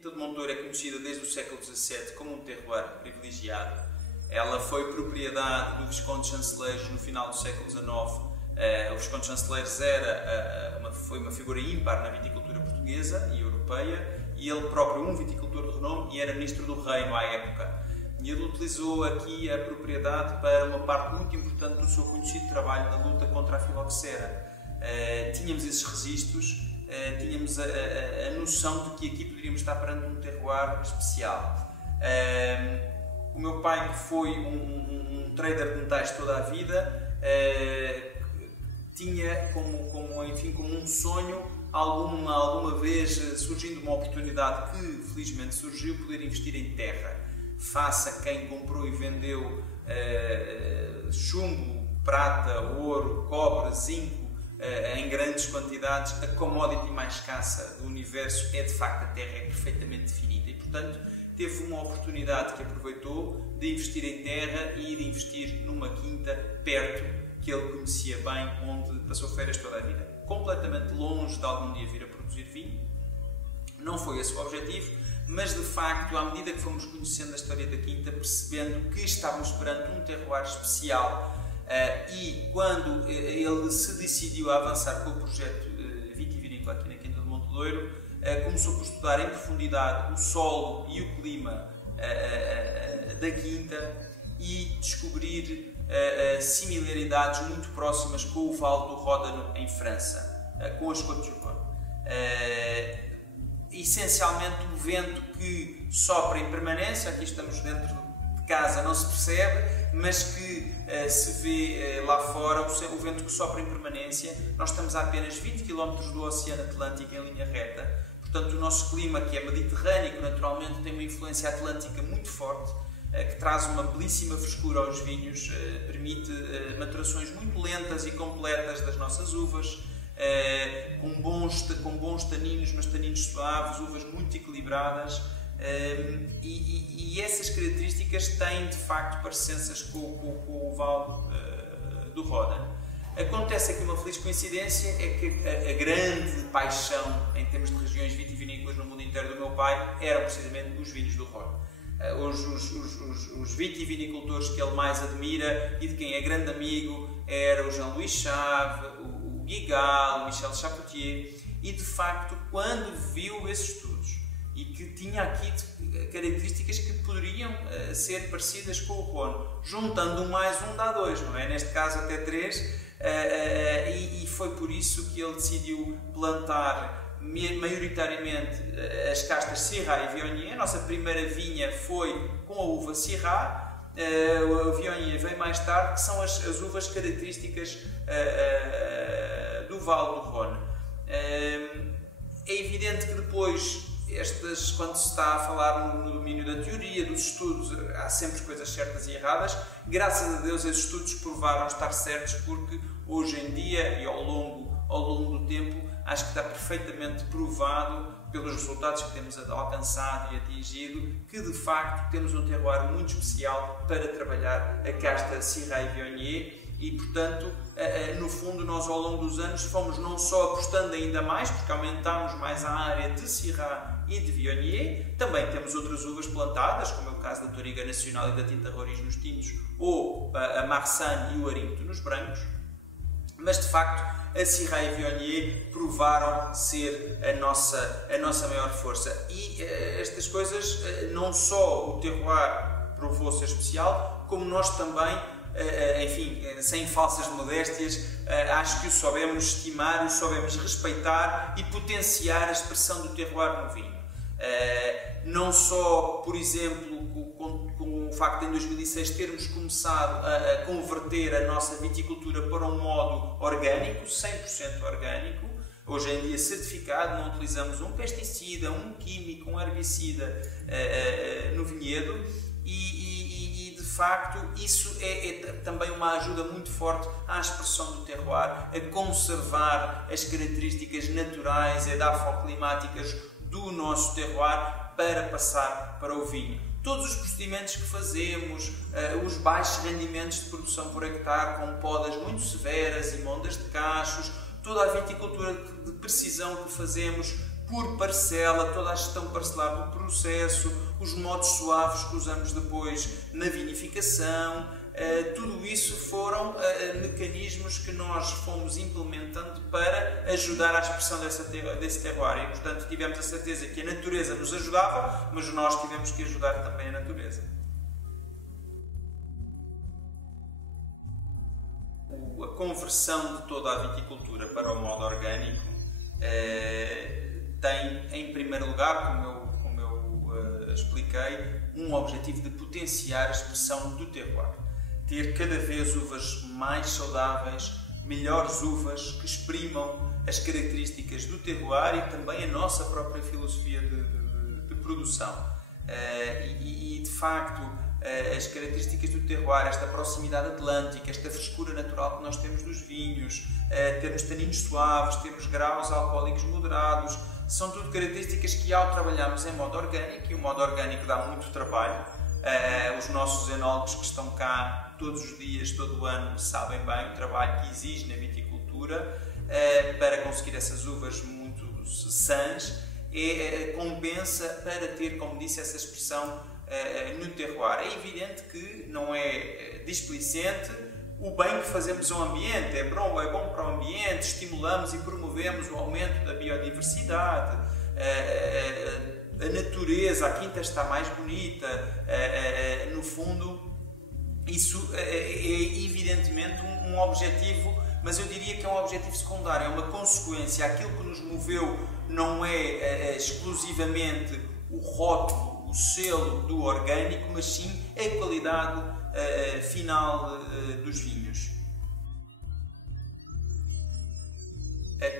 Quinta de Montedouro é conhecida desde o século XVII como um terroir privilegiado. Ela foi propriedade do Visconde de Chanceleiros no final do século XIX. O Visconde de Chanceleiros foi uma figura ímpar na viticultura portuguesa e europeia, e ele próprio um viticultor de renome e era ministro do reino à época. E ele utilizou aqui a propriedade para uma parte muito importante do seu conhecido trabalho na luta contra a filoxera. Tínhamos esses registros, tínhamos a noção de que aqui poderíamos estar perante um terroir especial. O meu pai, que foi um trader de metais toda a vida, tinha como um sonho, alguma vez surgindo uma oportunidade que felizmente surgiu, poder investir em terra. Faça quem comprou e vendeu chumbo, prata, ouro, cobre, zinco, em grandes quantidades, a commodity mais escassa do universo é de facto a terra, é perfeitamente definida, e portanto teve uma oportunidade que aproveitou de investir em terra e de investir numa quinta perto, que ele conhecia bem, onde passou férias toda a vida. Completamente longe de algum dia vir a produzir vinho, não foi esse o objetivo, mas de facto, à medida que fomos conhecendo a história da quinta, percebendo que estávamos perante um terroir especial, e quando ele se decidiu a avançar com o projeto vitivinícola aqui na Quinta de Montedouro, começou por estudar em profundidade o solo e o clima da quinta e descobrir similaridades muito próximas com o Vale do Ródano em França, com as Côtes du Rhône. Essencialmente o vento que sopra em permanência, aqui estamos dentro de casa, não se percebe, mas que se vê lá fora, o vento que sopra em permanência. Nós estamos a apenas 20 km do Oceano Atlântico em linha reta, portanto o nosso clima, que é mediterrâneo, naturalmente tem uma influência atlântica muito forte, que traz uma belíssima frescura aos vinhos, permite maturações muito lentas e completas das nossas uvas, com bons taninos, mas taninos suaves, uvas muito equilibradas, e essas características têm de facto parecenças com o Vale do Ródano. Acontece aqui uma feliz coincidência, é que a grande paixão em termos de regiões vitivinícolas no mundo inteiro do meu pai eram precisamente os vinhos do Rhône. Os vitivinicultores que ele mais admira e de quem é grande amigo era o Jean-Louis Chave, o Guy Gall, o Michel Chapoutier, e de facto quando viu esses estudos e que tinha aqui características que poderiam ser parecidas com o Rhône, juntando um mais um dá dois, não é? Neste caso até três, e foi por isso que ele decidiu plantar maioritariamente as castas Syrah e Viognier. A nossa primeira vinha foi com a uva Syrah, a Viognier veio mais tarde, que são as uvas características do Vale do Rhône. É evidente que depois, quando se está a falar no domínio da teoria, dos estudos, há sempre coisas certas e erradas. Graças a Deus esses estudos provaram estar certos, porque hoje em dia e ao longo do tempo acho que está perfeitamente provado pelos resultados que temos alcançado e atingido que de facto temos um terroir muito especial para trabalhar a casta Syrah e Viognier. E, portanto, no fundo, nós ao longo dos anos fomos não só apostando ainda mais, porque aumentámos mais a área de Syrah e de Viognier, também temos outras uvas plantadas, como é o caso da Touriga Nacional e da Tinta Roriz nos tintos, ou a Marsanne e o Arinto nos brancos, mas de facto a Syrah e a Viognier provaram ser a nossa maior força. E estas coisas, não só o terroir provou ser especial, como nós também, enfim, sem falsas modéstias, acho que o soubemos estimar, o soubemos respeitar e potenciar a expressão do terroir no vinho. Não só, por exemplo, com o facto de em 2006 termos começado a converter a nossa viticultura para um modo orgânico, 100% orgânico, hoje em dia certificado, não utilizamos um pesticida, um químico, um herbicida no vinhedo, e de facto isso é também uma ajuda muito forte à expressão do terroir, a conservar as características naturais e edafoclimáticas do nosso terroir para passar para o vinho. Todos os procedimentos que fazemos, os baixos rendimentos de produção por hectare, com podas muito severas e mondas de cachos, toda a viticultura de precisão que fazemos, por parcela, toda a gestão parcelar do processo, os modos suaves que usamos depois na vinificação, tudo isso foram mecanismos que nós fomos implementando para ajudar à expressão desse terroir. E, portanto, tivemos a certeza que a natureza nos ajudava, mas nós tivemos que ajudar também a natureza. A conversão de toda a viticultura para o modo orgânico tem, em primeiro lugar, como eu expliquei, um objetivo de potenciar a expressão do terroir. Ter cada vez uvas mais saudáveis, melhores uvas que exprimam as características do terroir e também a nossa própria filosofia de produção. E de facto, as características do terroir, esta proximidade atlântica, esta frescura natural que nós temos dos vinhos, termos taninos suaves, termos graus alcoólicos moderados, são tudo características que, ao trabalharmos em modo orgânico, e o modo orgânico dá muito trabalho, os nossos enólogos que estão cá todos os dias, todo o ano, sabem bem o trabalho que exige na viticultura para conseguir essas uvas muito sãs, compensa para ter, como disse, essa expressão no terroir. É evidente que não é displicente o bem que fazemos ao ambiente, é bom para o ambiente, estimulamos e promovemos o aumento da biodiversidade, a natureza, a quinta está mais bonita, no fundo, isso é evidentemente um objetivo, mas eu diria que é um objetivo secundário, é uma consequência. Aquilo que nos moveu não é exclusivamente o rótulo, o selo do orgânico, mas sim a qualidade final dos vinhos.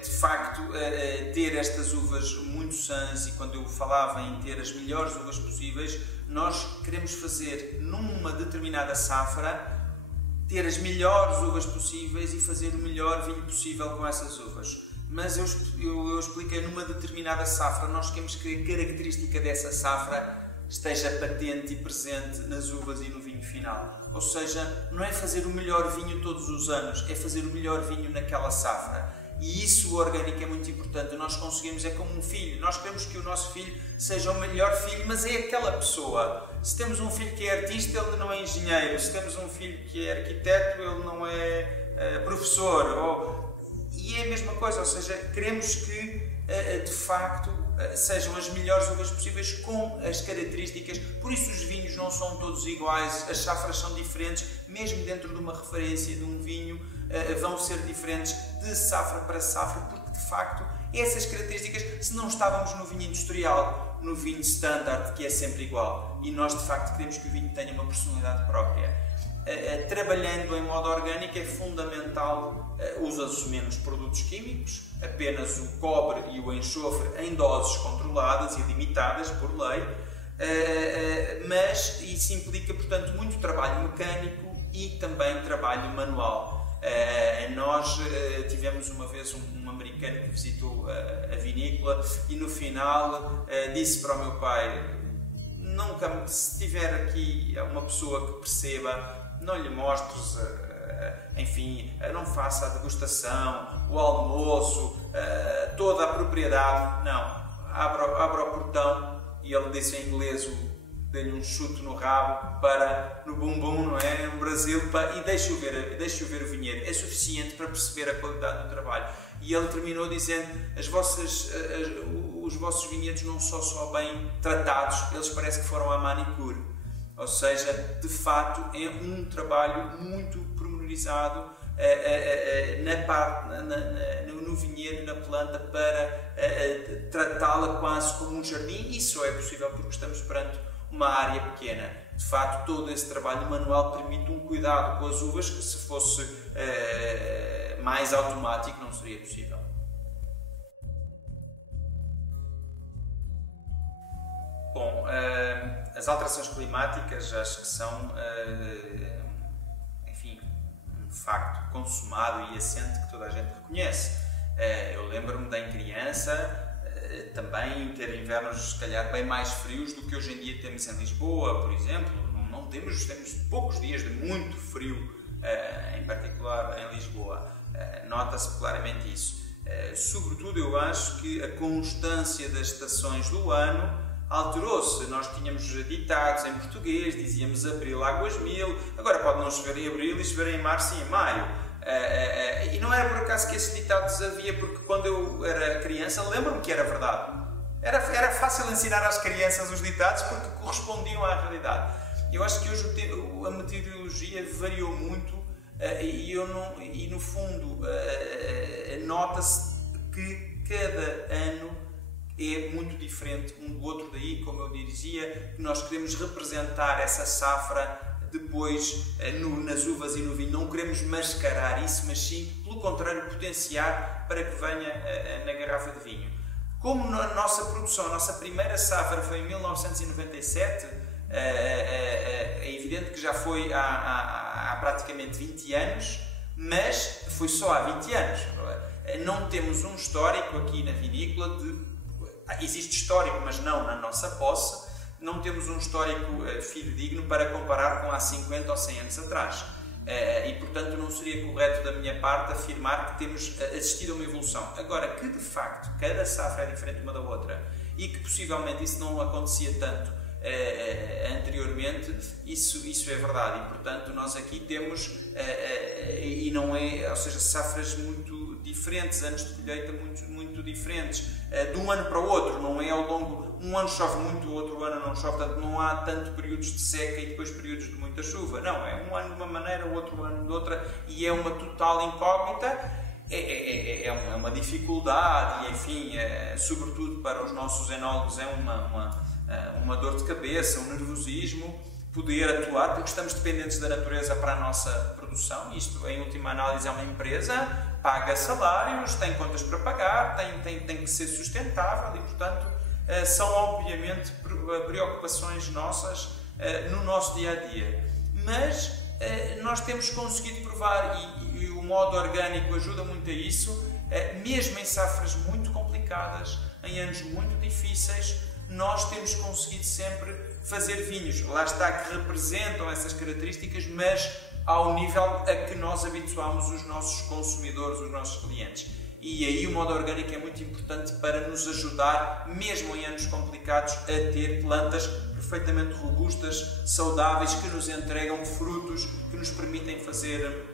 De facto, ter estas uvas muito sãs, e quando eu falava em ter as melhores uvas possíveis, nós queremos fazer numa determinada safra, ter as melhores uvas possíveis e fazer o melhor vinho possível com essas uvas. Mas eu expliquei, numa determinada safra, nós queremos que a característica dessa safra esteja patente e presente nas uvas e no vinho final. Ou seja, não é fazer o melhor vinho todos os anos, é fazer o melhor vinho naquela safra. E isso, o orgânico, é muito importante. Nós conseguimos, é como um filho. Nós queremos que o nosso filho seja o melhor filho, mas é aquela pessoa. Se temos um filho que é artista, ele não é engenheiro. Se temos um filho que é arquiteto, ele não é professor. E é a mesma coisa, ou seja, queremos que, de facto, sejam as melhores uvas possíveis com as características. Por isso os vinhos não são todos iguais, as safras são diferentes, mesmo dentro de uma referência de um vinho, vão ser diferentes de safra para safra, porque de facto essas características, se não estávamos no vinho industrial, no vinho standard, que é sempre igual, e nós de facto queremos que o vinho tenha uma personalidade própria. Trabalhando em modo orgânico é fundamental, usa-se menos produtos químicos, apenas o cobre e o enxofre em doses controladas e limitadas por lei, mas isso implica, portanto, muito trabalho mecânico e também trabalho manual. Nós tivemos uma vez um americano que visitou a vinícola e no final disse para o meu pai: nunca, se tiver aqui uma pessoa que perceba, não lhe mostres, enfim, não faça a degustação, o almoço, toda a propriedade, não, abra o portão, e ele disse em inglês, dê-lhe um chute no rabo, no bumbum, não é, no Brasil, e deixe-o ver o vinhedo, é suficiente para perceber a qualidade do trabalho. E ele terminou dizendo: os vossos vinhedos não são só bem tratados, eles parece que foram à manicure. Ou seja, de facto é um trabalho muito pormenorizado no vinhedo, na planta, para tratá-la quase como um jardim. Isso é possível porque estamos perante uma área pequena. De facto, todo esse trabalho manual permite um cuidado com as uvas que, se fosse mais automático, não seria possível. Bom, as alterações climáticas acho que são, enfim, um facto consumado e assente que toda a gente reconhece. Eu lembro-me em criança também ter invernos, se calhar, bem mais frios do que hoje em dia temos em Lisboa, por exemplo. Temos poucos dias de muito frio, em particular em Lisboa. Nota-se claramente isso. Sobretudo, eu acho que a constância das estações do ano alterou-se. Nós tínhamos ditados em português, dizíamos abril, águas mil, agora pode não chover em abril e chover em março e em maio. E não era por acaso que esses ditados havia, porque quando eu era criança, lembro-me que era verdade. Era fácil ensinar às crianças os ditados porque correspondiam à realidade. Eu acho que hoje a meteorologia variou muito e no fundo nota-se que cada ano é muito diferente um do outro. Daí, como eu dizia, que nós queremos representar essa safra depois nas uvas e no vinho. Não queremos mascarar isso, mas sim, pelo contrário, potenciar para que venha na garrafa de vinho. Como a nossa produção, a nossa primeira safra foi em 1997, é evidente que já foi há praticamente 20 anos, mas foi só há 20 anos. Não temos um histórico aqui na vinícola existe histórico, mas não na nossa posse. Não temos um histórico fidedigno para comparar com há 50 ou 100 anos atrás. E, portanto, não seria correto da minha parte afirmar que temos assistido a uma evolução. Agora, que de facto cada safra é diferente uma da outra e que possivelmente isso não acontecia tanto anteriormente, isso é verdade. E, portanto, nós aqui temos, e não é, ou seja, safras muito diferentes, anos de colheita muito diferentes, de um ano para o outro. Não é ao longo, um ano chove muito, o outro ano não chove tanto, não há tanto períodos de seca e depois períodos de muita chuva. Não, é um ano de uma maneira, o outro ano de outra, e é uma total incógnita. É uma dificuldade e, enfim, sobretudo para os nossos enólogos é uma dor de cabeça, um nervosismo, poder atuar, porque estamos dependentes da natureza para a nossa produção. Isto, em última análise, é uma empresa, paga salários, tem contas para pagar, tem que ser sustentável e, portanto, são obviamente preocupações nossas no nosso dia-a-dia. Mas nós temos conseguido provar, e o modo orgânico ajuda muito a isso, mesmo em safras muito complicadas, em anos muito difíceis, nós temos conseguido sempre fazer vinhos, lá está, que representam essas características, mas ao nível a que nós habituamos os nossos consumidores, os nossos clientes. E aí o modo orgânico é muito importante para nos ajudar, mesmo em anos complicados, a ter plantas perfeitamente robustas, saudáveis, que nos entregam frutos, que nos permitem fazer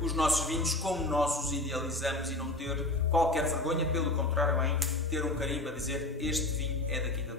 os nossos vinhos como nós os idealizamos e não ter qualquer vergonha, pelo contrário, em ter um carimbo a dizer este vinho é daqui da